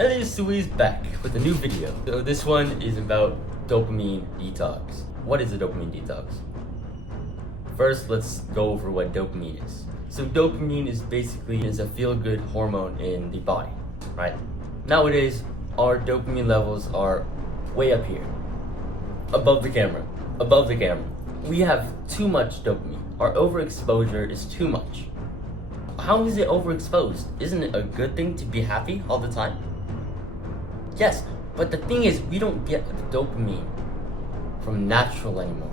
And it's Sui's back with a new video. So this one is about dopamine detox. What is a dopamine detox? First, let's go over what dopamine is. So dopamine is basically a feel-good hormone in the body, right? Nowadays, our dopamine levels are way up here, above the camera. We have too much dopamine. Our overexposure is too much. How is it overexposed? Isn't it a good thing to be happy all the time? Yes, but the thing is, we don't get the dopamine from natural anymore.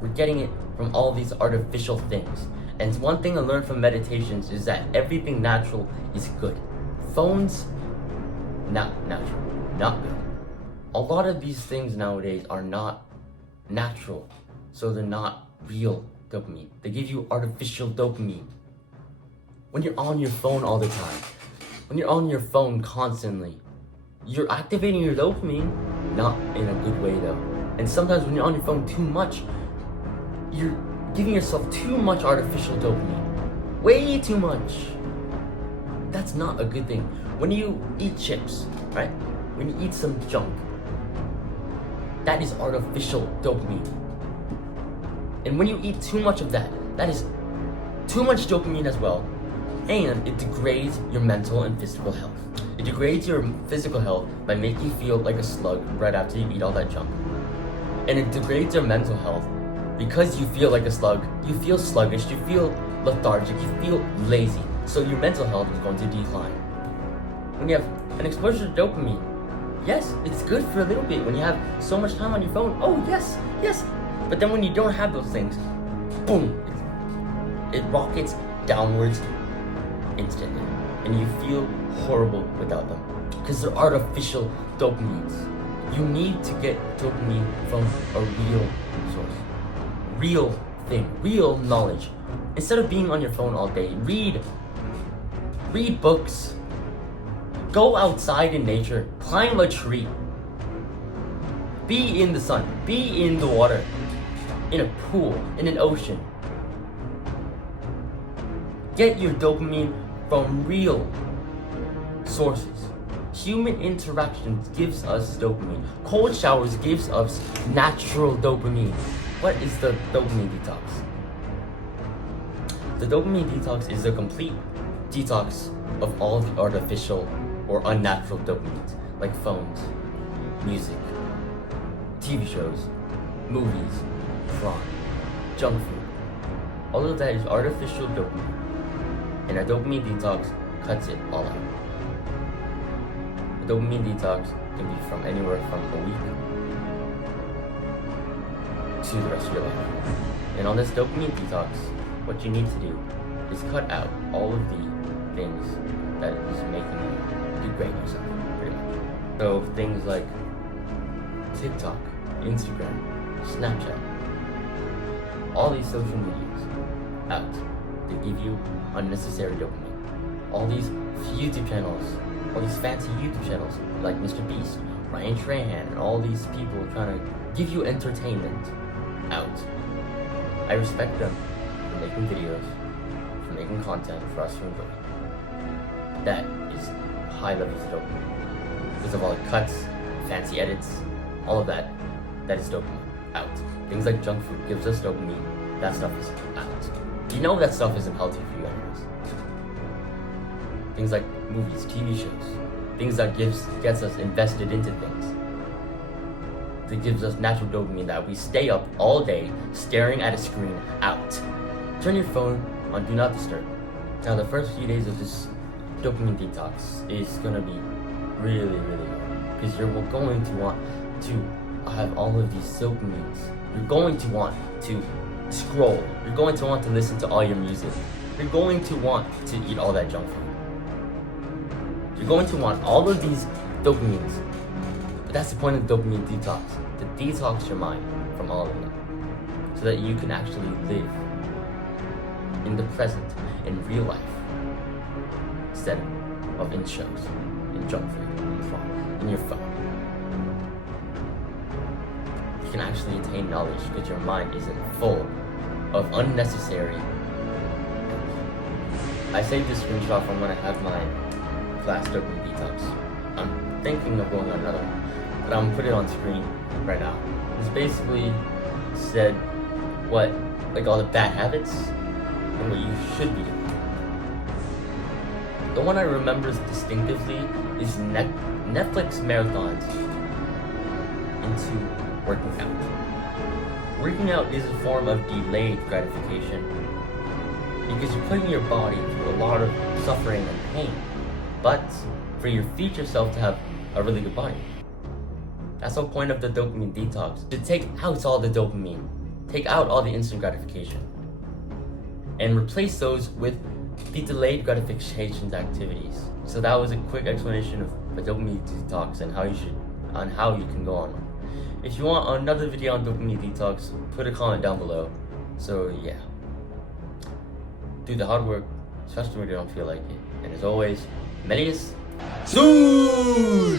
We're getting it from all these artificial things. And one thing I learned from meditations is that everything natural is good. Phones, not natural, not good. A lot of these things nowadays are not natural, so they're not real dopamine. They give you artificial dopamine. When you're on your phone all the time, when you're on your phone constantly, you're activating your dopamine, not in a good way though. And sometimes when you're on your phone too much, you're giving yourself too much artificial dopamine. Way too much. That's not a good thing. When you eat chips, right? When you eat some junk, that is artificial dopamine. And when you eat too much of that, that is too much dopamine as well. And it degrades your mental and physical health. It degrades your physical health by making you feel like a slug right after you eat all that junk. And it degrades your mental health because you feel like a slug, you feel sluggish, you feel lethargic, you feel lazy. So your mental health is going to decline. When you have an exposure to dopamine, yes, it's good for a little bit. When you have so much time on your phone, oh yes. But then when you don't have those things, boom, it rockets downwards instantly. And you feel horrible without them. Because they're artificial dopamines. You need to get dopamine from a real source. Real thing, real knowledge. Instead of being on your phone all day, read books. Go outside in nature, climb a tree. Be in the sun, be in the water, in a pool, in an ocean. Get your dopamine from real sources. Human interactions gives us dopamine. Cold showers gives us natural dopamine. What is the dopamine detox? The dopamine detox is a complete detox of all the artificial or unnatural dopamines, like phones, music, TV shows, movies, crime, junk food. All of that is artificial dopamine. And a dopamine detox cuts it all out. A dopamine detox can be from anywhere from a week to the rest of your life. And on this dopamine detox, what you need to do is cut out all of the things that is making you degrade yourself, pretty much. So things like TikTok, Instagram, Snapchat, all these social medias, out. They give you unnecessary dopamine. All these YouTube channels, all these fancy YouTube channels like Mr. Beast, Ryan Trahan, and all these people trying to give you entertainment, out. I respect them for making videos, for making content for us to enjoy. That is high levels of dopamine. Because of all the cuts, fancy edits, all of that, that is dopamine, out. Things like junk food gives us dopamine, that stuff is out. You know that stuff isn't healthy for you anyways. Things like movies, TV shows, things that gets us invested into things. That gives us natural dopamine that we stay up all day staring at a screen, out. Turn your phone on Do Not Disturb. Now the first few days of this dopamine detox is gonna be really hard. Because you're going to want to have all of these dopamines. You're going to want to scroll. You're going to want to listen to all your music. You're going to want to eat all that junk food. You're going to want all of these dopamines. But that's the point of dopamine detox. To detox your mind from all of it. So that you can actually live in the present, in real life. Instead of in shows, in junk food, in your phone. You can actually attain knowledge because your mind isn't full of unnecessary. I saved this screenshot from when I had my class dopamine detox. I'm thinking of going on another one, but I'm gonna put it on screen right now. It's basically said what, like all the bad habits and what you should be doing. The one I remember distinctively is Netflix marathons into working out. Working out is a form of delayed gratification because you're putting your body through a lot of suffering and pain, but for your future self to have a really good body. That's the point of the dopamine detox, to take out all the dopamine, take out all the instant gratification, and replace those with the delayed gratification activities. So that was a quick explanation of the dopamine detox and how you can go on one. If you want another video on dopamine detox, put a comment down below. So yeah, do the hard work, especially when you don't feel like it. And as always, Medius soon!